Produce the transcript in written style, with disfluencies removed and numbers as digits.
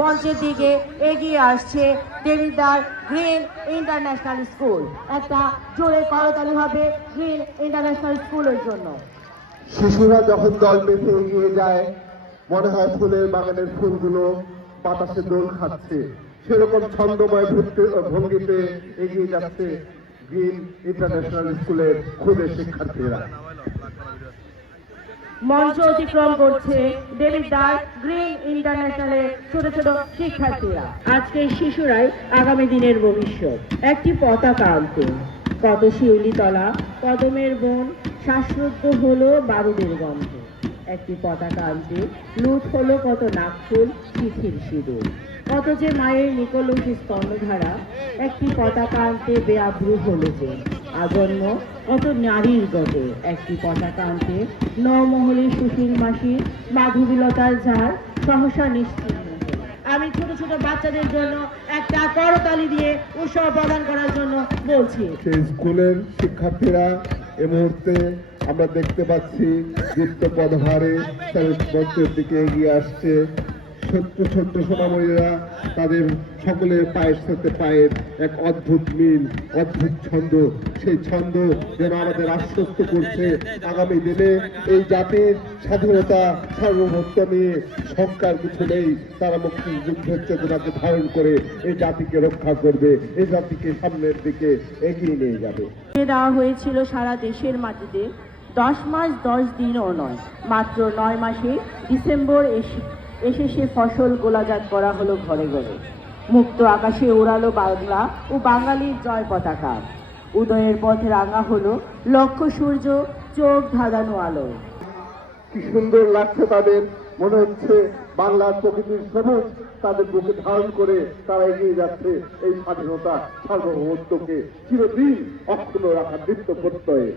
মঞ্চের দিকে এগিয়ে আসছে দেবিদ্বার গ্রিন ইন্টারন্যাশনাল স্কুল। একটা জোরে করতালি হবে গ্রিন ইন্টারন্যাশনাল স্কুলের জন্য। শিশুরা যখন দল বেঁধে এগিয়ে যায় মনে হয় ফুলের বাগানের ফুলগুলো বাতাসে দোল খাচ্ছে, সেরকম ছন্দময় ভঙ্গিতে এগিয়ে যাচ্ছে গ্রিন ইন্টারন্যাশনাল স্কুলের খুদে শিক্ষার্থীরা। মঞ্চ অতিক্রম করছে দেবিদ্বার গ্রিন ইন্টারন্যাশনালের ছোট ছোট শিক্ষার্থীরা। আজকের শিশুরাই আগামী দিনের ভবিষ্যৎ। একটি পতাকা আনতে কত শিউলিতলা কদমের বন শ্বাসরুদ্ধ হলো বারুদের গন্ধ। একটি পতাকা আনতে লুট হলো কত নাকফুল চিঠির সিঁদুর, কত যে মায়ের নিকলসী স্তন্যধারা। একটি পতাকা আনতে বেআব্রু হলো যে আজন্ম কত নারীর গতে। একটি পতাকা আনতে নমহলে সুশীল মাসির মাধবীলতার ঝাড় সহসা নিশ্চিন্ন। আমি ছোট ছোট বাচ্চাদের জন্য একটা করতালি দিয়ে উৎসব প্রদান করার জন্য বলছি। সেই স্কুলের শিক্ষার্থীরা এই মুহূর্তে আমরা দেখতে পাচ্ছি দীপ্ত পদভারে তাদের মঞ্চের দিকে এগিয়ে আসছে। ছোট্ট ছোট্ট সোনাময়ীরা তাদের সকলের পায়ের সাথে পায়ের এক অদ্ভুত মিল, অদ্ভুত ছন্দ। সেই ছন্দ যেন আমাদের আশ্বস্ত করছে আগামী দিনে এই জাতির স্বাধীনতা সার্বভৌমত্ব নিয়ে শঙ্কার কিছু নেই। তারা মুক্তিযুদ্ধের চেতনাকে ধারণ করে এই জাতিকে রক্ষা করবে, এই জাতিকে সামনের দিকে এগিয়ে নিয়ে যাবে। দেওয়া হয়েছিল সারা দেশের মাটিতে 10 মাস 10 দিনও নয়, মাত্র 9 মাসে ডিসেম্বর এসে সে ফসল গোলাজাত করা হলো ঘরে ঘরে। মুক্ত আকাশে ওড়ালো বাংলা ও বাঙালির জয় পতাকা। উদয়ের পথে রাঙা হলো লক্ষ সূর্য চোখ ধাঁধানো আলো। কি সুন্দর লাগছে তাদের, মনে হচ্ছে বাংলার প্রকৃতির সবুজ তাদের বুকে ধারণ করে তারা এগিয়ে যাচ্ছে এই স্বাধীনতা সার্বভৌমত্বকে চিরদিন অক্ষুণ্ণ রাখার দীপ্ত প্রত্যয়ে।